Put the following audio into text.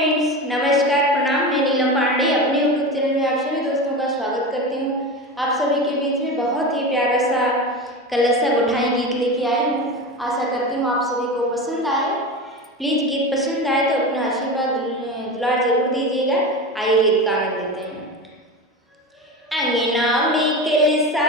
Friends, नमस्कार, प्रणाम। मैं नीलम पांडे अपने यूट्यूब चैनल में आप सभी दोस्तों का स्वागत करती हूँ। आप सभी के बीच में बहुत ही प्यारा सा कलसा गुठाई गीत लेके आई हूँ। आशा करती हूँ आप सभी को पसंद आए। प्लीज़ गीत पसंद आए तो अपना आशीर्वाद दुलार जरूर दीजिएगा। आइए गीत का आनंद लेते हैं। अंगना में कलसा